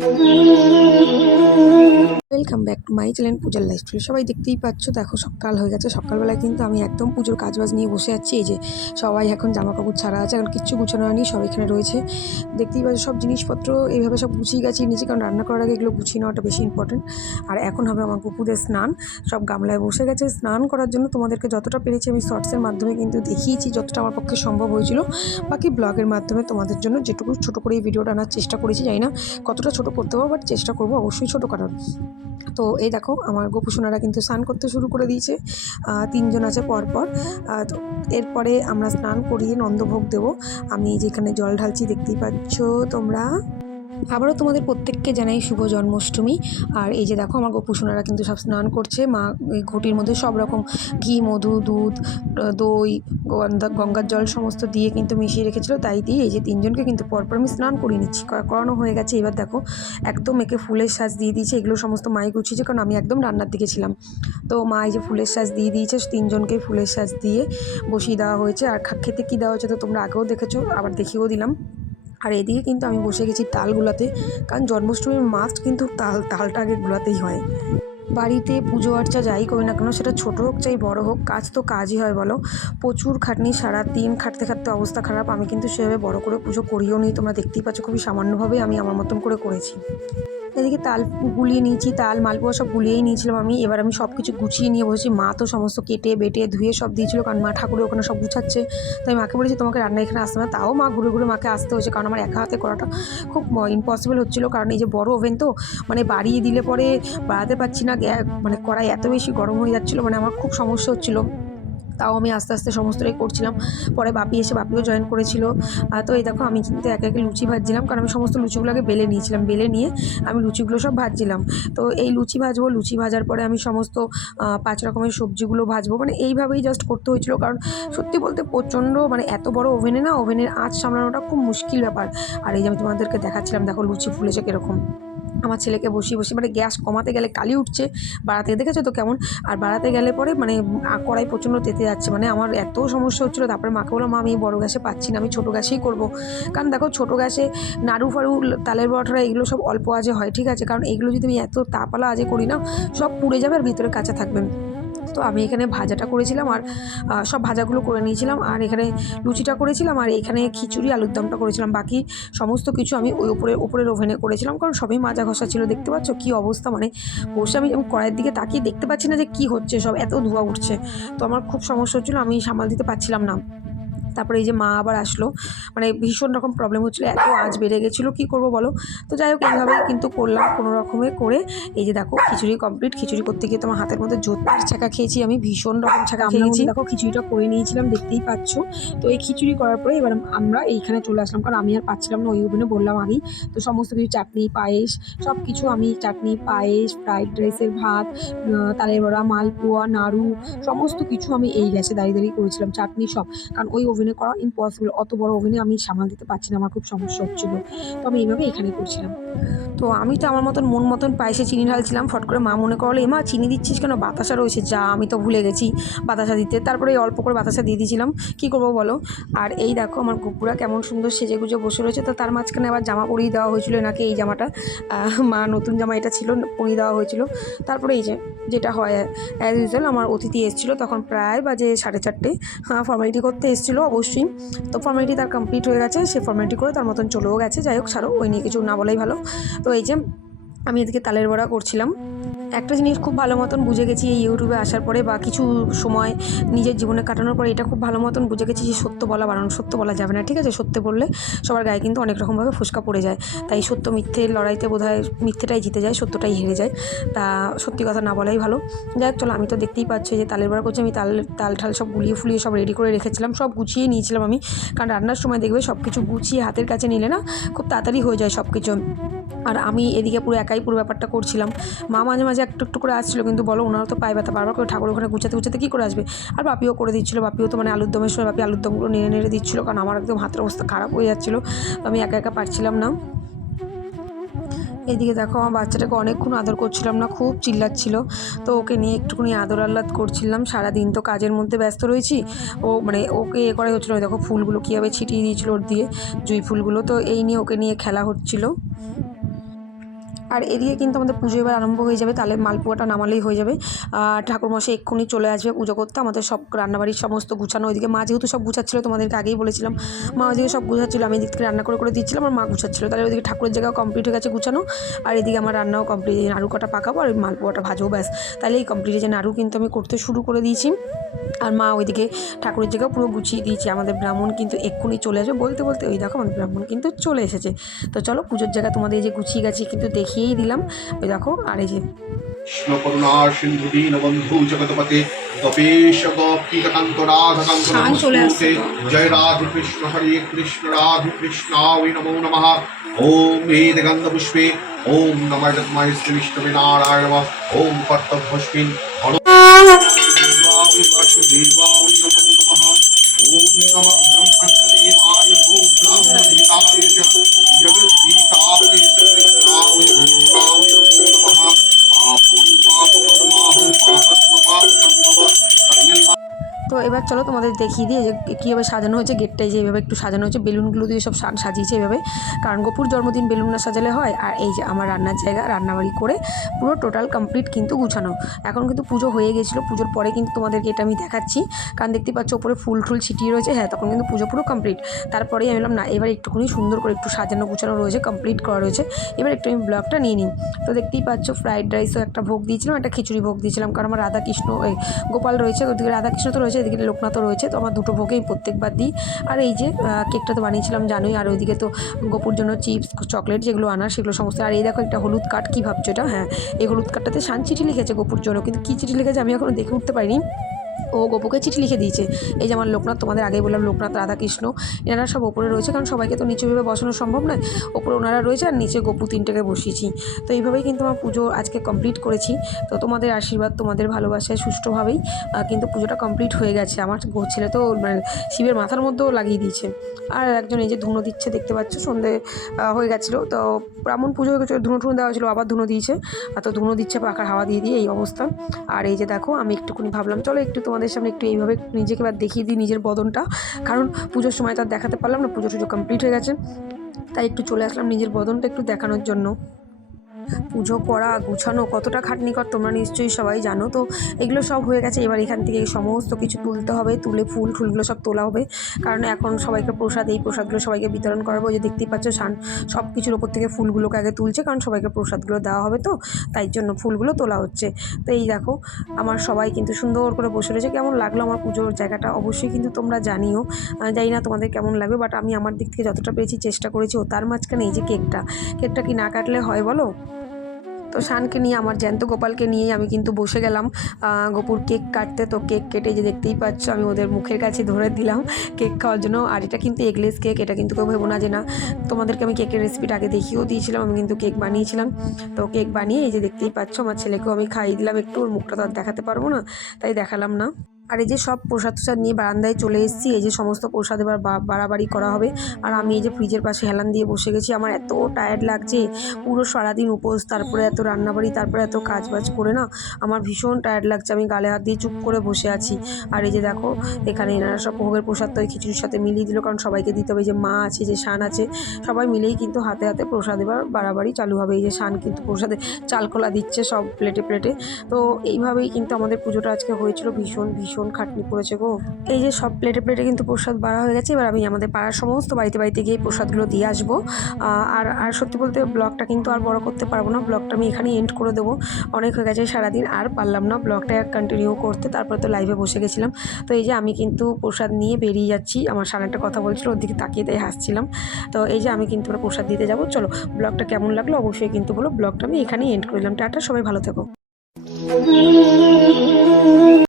嗯 welcome back to my channel পূজার lifestyle সবাই দেখতেই পাচ্ছ, দেখো, সকাল হয়ে গেছে। সকালবেলায় কিন্তু আমি একদম পুজোর কাজবাজ নিয়ে বসে আছি। এই যে সবাই এখন জামা কাপড় ছাড়া আছে, এখন কিচ্ছু গুছানো হয়নি, সব এখানে রয়েছে। দেখতেই পাচ্ছ, সব জিনিসপত্র এইভাবে সব গুছিয়ে গেছি নিচে, কারণ রান্না করার আগে এগুলো গুছিয়ে নেওয়াটা বেশি ইম্পর্টেন্ট আর এখন হবে আমার কুকুদের স্নান। সব গামলায় বসে গেছে। স্নান করার জন্য তোমাদেরকে যতটা পেরেছি আমি শর্টসের মাধ্যমে কিন্তু দেখিয়েছি, যতটা আমার পক্ষে সম্ভব হয়েছিল। বাকি ব্লগের মাধ্যমে তোমাদের জন্য যেটুকু ছোটো করে এই ভিডিওটা আনার চেষ্টা করেছি, জানি না কতটা ছোটো করতে পারব বাট চেষ্টা করব অবশ্যই ছোটো করার। তো এই দেখো, আমার গোপুসোনারা কিন্তু স্নান করতে শুরু করে দিয়েছে। তিনজন আছে পরপর। তো এরপরে আমরা স্নান করিয়ে নন্দভোগ দেবো। আমি যেখানে জল ঢালছি দেখতেই পাচ্ছ তোমরা। আবারও তোমাদের প্রত্যেককে জানাই শুভ জন্মাষ্টমী। আর এই যে দেখো, আমার গোপুসোনারা কিন্তু সব স্নান করছে। মা, এই ঘটির মধ্যে সব রকম ঘি, মধু, দুধ দই গঙ্গার জল সমস্ত দিয়ে কিন্তু মিশিয়ে রেখেছিল। তাই দিয়ে এই যে তিনজনকে কিন্তু পরপর আমি স্নান করিয়ে নিচ্ছি। করা- করানো হয়ে গেছে। এবার দেখো, একদম একে ফুলের সাজ দিয়ে দিয়েছে। এগুলো সমস্ত মাই গুছিয়েছে, কারণ আমি একদম রান্নার দিকে ছিলাম। তো মা এই যে ফুলের সাজ দিয়ে দিয়েছে, তিনজনকে ফুলের সাজ দিয়ে বসিয়ে দেওয়া হয়েছে। আর খেতে কী দেওয়া হয়েছে তো তোমরা আগেও দেখেছ, আবার দেখিয়েও দিলাম। আর এদিকে কিন্তু আমি বসে গেছি তালগুলাতে, কারণ জন্মাষ্টমীর মাস্ট কিন্তু তাল, তালটা আগে গুলাতেই হয়। বাড়িতে পুজো আর্চা যাই করি না কেন, সেটা ছোটো হোক চাই বড় হোক, কাজ তো কাজই হয় বলো। প্রচুর খাটনি, সারা দিন খাটতে খাটতে অবস্থা খারাপ, আমি কিন্তু সেভাবে বড় করে পুজো করিও নি, তোমরা দেখতেই পাচ্ছ খুবই সামান্যভাবেই আমি আমার মতন করে করেছি। এদিকে তাল গুলিয়ে নিয়েছি, তাল, মালপোয়া সব গুলিয়েই নিয়েছিলাম আমি। এবার আমি সব কিছু গুছিয়ে নিয়ে বসেছি। মা তো সমস্ত কেটে বেটে ধুয়ে সব দিয়েছিল কারণ মা ঠাকুরের ওখানে সব গুছাচ্ছে। তাই মাকে বলেছি, তোমাকে রান্না এখানে আসতে হবে তাও মা ঘুরে ঘুরে মাকে আসতে হয়েছে কারণ আমার একা হাতে করাটা খুব ইম্পসিবল হচ্ছিল। কারণ এই যে বড় ওভেন তো মানে বাড়িয়ে দিলে পরে বাড়াতে পারছি না। মানে কড়াই এত বেশি গরম হয়ে যাচ্ছিল মানে আমার খুব সমস্যা হচ্ছিল। তাও আমি আস্তে আস্তে সমস্তটাই করছিলাম। পরে বাপি এসে বাপিও জয়েন করেছিল। তো এই দেখো আমি কিন্তু একে একে লুচি ভাজছিলাম, কারণ আমি সমস্ত লুচিগুলোকে বেলে নিয়েছিলাম। বেলে নিয়ে আমি লুচিগুলো সব ভাজছিলাম। তো এই লুচি ভাজবো, লুচি ভাজার পরে আমি সমস্ত পাঁচ রকমের সবজিগুলো ভাজবো। মানে এইভাবেই জাস্ট করতে হয়েছিল, কারণ সত্যি বলতে প্রচণ্ড মানে এত বড় ওভেনে না, ওভেনের আঁচ সামলানোটা খুব মুশকিল ব্যাপার। আর এই যে আমি তোমাদেরকে দেখাচ্ছিলাম, দেখো লুচি ফুলেছে কীরকম। আমার ছেলেকে বসিয়ে বসিয়ে মানে গ্যাস কমাতে গেলে কালি উঠছে, বাড়াতে, দেখেছ তো কেমন? আর বাড়াতে গেলে পরে মানে কড়াই প্রচণ্ড তেতে যাচ্ছে মানে আমার এত সমস্যা হচ্ছিল, তারপরে মাকে বললাম, মা, আমি বড়ো গ্যাসে পাচ্ছি না, আমি ছোটো গ্যাসেই করব। কারণ দেখো, ছোটো গ্যাসে নাড়ু ফাড়ু তালের বড়াটা এগুলো সব অল্প আজে হয়, ঠিক আছে? কারণ এগুলো যদি আমি এত তাপালা আজে করি না, সব পুড়ে যাবে আর ভিতরে কাঁচা থাকবে তো আমি এখানে ভাজাটা করেছিলাম আর সব ভাজাগুলো করে নিয়েছিলাম আর এখানে লুচিটা করেছিলাম আর এখানে খিচুড়ি আলুর দমটা করেছিলাম। বাকি সমস্ত কিছু আমি ওই ওপরে ওপরের ওভেনে করেছিলাম কারণ সবই মাজা ঘষা ছিল, দেখতে পাচ্ছ কী অবস্থা? মানে বসে আমি কড়াইয়ের দিকে তাকিয়ে দেখতে পাচ্ছি না যে কী হচ্ছে সব, এত ধোয়া উঠছে। তো আমার খুব সমস্যা হচ্ছিল, আমি সামাল দিতে পারছিলাম না। তারপরে এই যে মা আবার আসলো। মানে ভীষণ রকম প্রবলেম হচ্ছিল এত আঁচ বেড়ে গেছিল কী করব বলো? তো যাই হোক এইভাবে কিন্তু করলাম কোনো রকমে করে। এই যে দেখো খিচুড়ি কমপ্লিট খিচুড়ি করতে গিয়ে তোমার হাতের মধ্যে জোতার ছাঁকা খেয়েছি আমি ভীষণ রকম ছাকা খেয়েছি। দেখো খিচুড়িটা করে নিয়েছিলাম দেখতেই পাচ্ছ। তো এই খিচুড়ি করার পরে এবার আমরা এইখানে চলে আসলাম কারণ আমি আর পাচ্ছিলাম না ওই ওভেনে বললাম আগেই তো সমস্ত কিছু চাটনি পায়েস সব কিছু আমি চাটনি পায়েস ফ্রাইড রাইসের ভাত তালের বড়া মালপোয়া নাড়ু সমস্ত কিছু আমি এই গ্যাসে দাঁড়িয়ে দাঁড়িয়ে করেছিলাম চাটনি সব। কারণ ওই ওভেনে করা ইম্পসিবল অত বড় ওভেনে আমি সামাল দিতে পারছি না, আমার খুব সমস্যা হচ্ছিল। তো আমি এইভাবে এখানে করছিলাম তো আমি তো আমার মতন মন মতন পায়েসে চিনি ঢালছিলাম, ফট করে মা মনে করল, এমা, চিনি দিচ্ছিস কেন? বাতাসা রয়েছে, যা, আমি তো ভুলে গেছি বাতাসা দিতে। তারপরে অল্প করে বাতাসা দিয়ে দিয়েছিলাম। কী করব বলো? আর এই দেখো আমার কুকুরা কেমন সুন্দর সেজে গুজে বসে রয়েছে। তো তার মাঝখানে আবার জামা পরিয়ে দেওয়া হয়েছিল এনাকে, এই জামাটা। মা, নতুন জামা এটা ছিল, পরিয়ে দেওয়া হয়েছিল। তারপরে এই যে, যেটা হয় অ্যাজ ইউজুয়াল আমার অতিথি এসেছিল, তখন প্রায় বাজে সাড়ে চারটে। হ্যাঁ ফর্মালিটি করতে এসেছিল অবশ্যই। তো ফর্মালিটি তার কমপ্লিট হয়ে গেছে, সে ফর্মালিটি করে তার মতন চলেও গেছে। যাই হোক, ছাড়ো, ওই নিয়ে কিছু না বলাই ভালো। তো এই যে, আমি এদিকে তালের বড়া করছিলাম। একটা জিনিস খুব ভালো মতন বুঝে গেছি এই ইউটিউবে আসার পরে বা কিছু সময় নিজের জীবনে কাটানোর পরে এটা খুব ভালো মতন বুঝে গেছি যে সত্য বলা বানানো সত্য বলা যাবে না, ঠিক আছে? সত্য বললে সবার গায়ে কিন্তু অনেক রকমভাবে ফুসকা পড়ে যায়। তাই সত্য মিথ্যের লড়াইতে বোধ হয় মিথ্যেটাই জিতে যায়, সত্যটাই হেরে যায়। তা সত্যি কথা না বলাই ভালো। যাই হোক, চলো আমি তো দেখতেই পাচ্ছি যে তালের বড়া করছি, আমি তাল তাল ঠাল সব গুলিয়ে ফুলিয়ে সব রেডি করে রেখেছিলাম, সব গুছিয়ে নিয়েছিলাম আমি। কারণ রান্নার সময় দেখবে সব কিছু গুছিয়ে হাতের কাছে নিলে না খুব তাড়াতাড়ি হয়ে যায় সব কিছু আর আমি এদিকে পুরো একাই পুরো ব্যাপারটা করছিলাম। মা মাঝে মাঝে একটু একটু করে আসছিল, কিন্তু বলো ওনারও তো পায়ে ব্যথা, বারবার করে ঠাকুর ওখানে গুছাতে গুছাতে কী করে আসবে? আর বাপিও করে দিচ্ছিল, বাপিও তো মানে আলুর দমের সময় বাপি আলুর দমগুলো নেড়ে নেড়ে দিচ্ছিল, কারণ আমার একদম হাতের অবস্থা খারাপ হয়ে যাচ্ছিল, আমি একা একা পারছিলাম না। এদিকে দেখো আমার বাচ্চাটাকে অনেকক্ষণ আদর করছিলাম না, খুব চিল্লাচ্ছিল। তো ওকে নিয়ে একটুখানি আদর আহ্লাদ করছিলাম, সারাদিন তো কাজের মধ্যে ব্যস্ত রয়েছি। ও মানে ওকে এ করে হচ্ছিল দেখো ফুলগুলো কীভাবে ছিটিয়ে দিয়েছিলো ওর দিয়ে, জুঁই ফুলগুলো, তো এই নিয়ে ওকে নিয়ে খেলা হচ্ছিল। আর এদিকে কিন্তু আমাদের পুজো এবার আরম্ভ হয়ে যাবে, তাহলে মালপোয়াটা নামালেই হয়ে যাবে। আর ঠাকুরমশাই এক্ষুনি চলে আসবে পুজো করতে, আমাদের সব রান্নাবাড়ির সমস্ত গুছানো ওইদিকে। মা যেহেতু সব গুছাচ্ছিল, তোমাদেরকে আগেই বলেছিলাম। মা ওইদিকে সব গুছাচ্ছিল, আমি এদিক থেকে রান্না করে করে দিচ্ছিলাম, আর মা গুছাচ্ছিল। তাহলে ওইদিকে ঠাকুরের জায়গাও কমপ্লিট হয়ে গেছে গুছানো, আর এদিকে আমার রান্নাও কমপ্লিট নাড়ু কটা পাকাবো আর মালপোয়াটা ভাজবো, ব্যাস। তাহলে এই কমপ্লিট যে নাড়ু কিন্তু আমি করতে শুরু করে দিয়েছি। আর মা ওইদিকে ঠাকুরের জায়গা পুরো গুছিয়ে দিয়েছে, আমাদের ব্রাহ্মণ কিন্তু এক্ষুনি চলে আসবে। বলতে বলতে ওই দেখো আমাদের ব্রাহ্মণ কিন্তু চলে এসেছে। তো চলো পুজোর জায়গা তোমাদের এই যে গুছিয়ে গেছি, কিন্তু দেখিয়েই দিলাম। ওই দেখো আর এই যে জয় রাধে কৃষ্ণ হরে কৃষ্ণ রাধে কৃষ্ণায় নমো নমঃ। ওম বেদগন্ধ পুষ্পে ওম নমঃ। তস্মৈ শ্রী বিষ্ণবে নারায়ণ ওম কর্তভ্যস্মিন তোমাদের দেখিয়ে দিই যে কীভাবে সাজানো হয়েছে গেটটাই যে এইভাবে একটু সাজানো হয়েছে, বেলুনগুলো দিয়ে সব সাজিয়েছে এইভাবে কারণ গোপুর জন্মদিন বেলুন না সাজালে হয়, আর এই যে আমার রান্নার জায়গা, রান্নাবাড়ি করে পুরো টোটাল কমপ্লিট কিন্তু গুছানো। এখন কিন্তু পুজো হয়ে গেছিল, পুজোর পরে কিন্তু তোমাদেরকে এটা আমি দেখাচ্ছি। কারণ দেখতে পাচ্ছ ওপরে ফুল টুল ছিটিয়ে রয়েছে হ্যাঁ তখন কিন্তু পুজো পুরো কমপ্লিট তারপরেই আমি বললাম না, এবার একটুখানি সুন্দর করে একটু সাজানো গুছানো রয়েছে কমপ্লিট করা রয়েছে। এবার একটু আমি ব্লগটা নিয়ে নিই। তো দেখতেই পাচ্ছ ফ্রাইড রাইসও একটা ভোগ দিয়েছিলাম, একটা খিচুড়ি ভোগ দিয়েছিলাম, কারণ আমার রাধাকৃষ্ণ গোপাল রয়েছে, ওদিকে রাধাকৃষ্ণ তো রয়েছে, এদিকে লোকনাথও রয়েছে। তো আমার দুটো ভোগেই প্রত্যেকবার দিই। আর এই যে কেকটা তো বানিয়েছিলাম, জানোই। আর ওইদিকে তো গোপুর জন্য চিপস, চকলেট যেগুলো আনার সেগুলো সমস্ত। আর এই দেখো একটা হলুদ কাঠ কী ভাবছ এটা? হ্যাঁ এই হলুদ কাঠটাতে শান চিঠি লিখেছে গোপুর জন্য। কিন্তু কী চিঠি লিখেছে আমি এখনও দেখে উঠতে পারিনি। ও গোপুকে চিঠি লিখে দিয়েছে। এই যে আমার লোকনাথ, তোমাদের আগেই বললাম লোকনাথ, রাধাকৃষ্ণ, এনারা সব ওপরে রয়েছে, কারণ সবাইকে তো নিচে ভেবে বসানো সম্ভব নয়। ওপরে ওনারা রয়েছে আর নিচে গোপু তিনটেকে বসিয়েছি। তো এইভাবেই কিন্তু আমার পুজো আজকে কমপ্লিট করেছি। তো তোমাদের আশীর্বাদ, তোমাদের ভালোবাসায় সুষ্ঠুভাবেই কিন্তু পুজোটা কমপ্লিট হয়ে গেছে। আমার ছেলে তো মানে শিবের মাথার মধ্যেও লাগিয়ে দিয়েছে। আর একজন এই যে ধুনো দিচ্ছে, দেখতে পাচ্ছ, সন্ধে হয়ে গেছিল। তো ব্রাহ্মণ পুজো হয়ে গেছিল ধুনো টুনো দেওয়া হয়েছিলো, আবার ধুনো দিয়েছে। তো ধুনো দিচ্ছে, পাখার হাওয়া দিয়ে দিয়ে এই অবস্থা। আর এই যে দেখো, আমি একটুখানি ভাবলাম, চলো একটু তোমাদের সামনে একটু এইভাবে নিজেকে এবার দেখিয়ে দিই নিজের বদনটা। কারণ পুজোর সময় তো দেখাতে পারলাম না পুজো টুজো কমপ্লিট হয়ে গেছে। তাই একটু চলে আসলাম নিজের বদনটা একটু দেখানোর জন্য। পুজো করা, গুছানো, কতটা খাটনিকর তোমরা নিশ্চয়ই সবাই জানো। তো এগুলো সব হয়ে গেছে, এবার এখান থেকে এই সমস্ত কিছু তুলতে হবে, তুলে ফুল ফুলগুলো সব তোলা হবে। কারণ এখন সবাইকে প্রসাদ, এই প্রসাদগুলো সবাইকে বিতরণ করাবো। যে দেখতেই পাচ্ছ, সান সব কিছুর ওপর থেকে ফুলগুলোকে আগে তুলছে, কারণ সবাইকে প্রসাদগুলো দেওয়া হবে তো, তাই জন্য ফুলগুলো তোলা হচ্ছে। তো এই দেখো, আমার সবাই কিন্তু সুন্দর করে বসে রয়েছে। কেমন লাগল আমার পুজোর জায়গাটা? অবশ্যই কিন্তু তোমরা জানিও। জানি না তোমাদের কেমন লাগবে বাট আমি আমার দিক থেকে যতটা পেরেছি চেষ্টা করেছি, ও তার মাঝখানে এই যে কেকটা কেকটা কি না কাটলে হয় বলো? তো শানকে নিয়ে, আমার জ্যান্ত গোপালকে নিয়েই আমি কিন্তু বসে গেলাম। গোপুর কেক কাটতে, তো কেক কেটে যে দেখতেই পাচ্ছ, আমি ওদের মুখের কাছে ধরে দিলাম কেক খাওয়ার জন্য। আর এটা কিন্তু এগলেস কেক, এটা কিন্তু কেউ ভেবো না যে না, তোমাদেরকে আমি কেকের রেসিপিটা আগে দেখিয়েও দিয়েছিলাম, আমি কিন্তু কেক বানিয়েছিলাম। তো কেক বানিয়ে এই যে দেখতেই পাচ্ছ, আমার ছেলেকেও আমি খাইয়ে দিলাম একটু, ওর মুখটা তো আর দেখাতে পারব না, তাই দেখালাম না। আর এই যে সব প্রসাদ টসাদ নিয়ে বারান্দায় চলে এসেছি, এই যে সমস্ত প্রসাদ এবার বাড়াবাড়ি করা হবে। আর আমি এই যে ফ্রিজের পাশে হেলান দিয়ে বসে গেছি, আমার এত টায়ার্ড লাগছে। পুরো সারাদিন উপোস, তারপরে এত রান্নাবাড়ি, তারপরে এত কাজ বাজ করে না, আমার ভীষণ টায়ার্ড লাগছে। আমি গালে হাত দিয়ে চুপ করে বসে আছি। আর এই যে দেখো, এখানে এনারা সব ভোগের প্রসাদ তো খিচুড়ির সাথে মিলিয়ে দিল, কারণ সবাইকে দিতে হবে। যে মা আছে, যে শান আছে, সবাই মিলেই কিন্তু হাতে হাতে প্রসাদ এবার বাড়াবাড়ি চালু হবে। এই যে শান কিন্তু প্রসাদে চালকোলা দিচ্ছে সব প্লেটে প্লেটে তো এইভাবেই কিন্তু আমাদের পুজোটা আজকে হয়েছিল ভীষণ ভীষণ খাটনি পড়েছে গো। এই যে সব প্লেটে প্লেটে কিন্তু প্রসাদ বাড়া হয়ে গেছে, এবার আমি আমাদের পাড়ার সমস্ত বাড়িতে বাড়িতে গিয়ে প্রসাদগুলো দিয়ে আসব। আর আর সত্যি বলতে ব্লগটা কিন্তু আর বড় করতে পারব না ব্লগটা আমি এখানেই এন্ড করে দেবো। অনেক হয়ে গেছে সারাদিন, আর পারলাম না ব্লগটা কন্টিনিউ করতে, তারপরে তো লাইভে বসে গেছিলাম। তো এই যে আমি কিন্তু প্রসাদ নিয়ে বেরিয়ে যাচ্ছি, আমার সামনে একটা কথা বলছিল ওর দিকে তাকিয়ে তাই হাসছিলাম। তো এই যে আমি কিন্তু প্রসাদ দিতে যাব, চলো ব্লগটা কেমন লাগল অবশ্যই কিন্তু বলো ব্লগটা আমি এখানেই এন্ড করলাম টাটা, সবাই ভালো থেকো।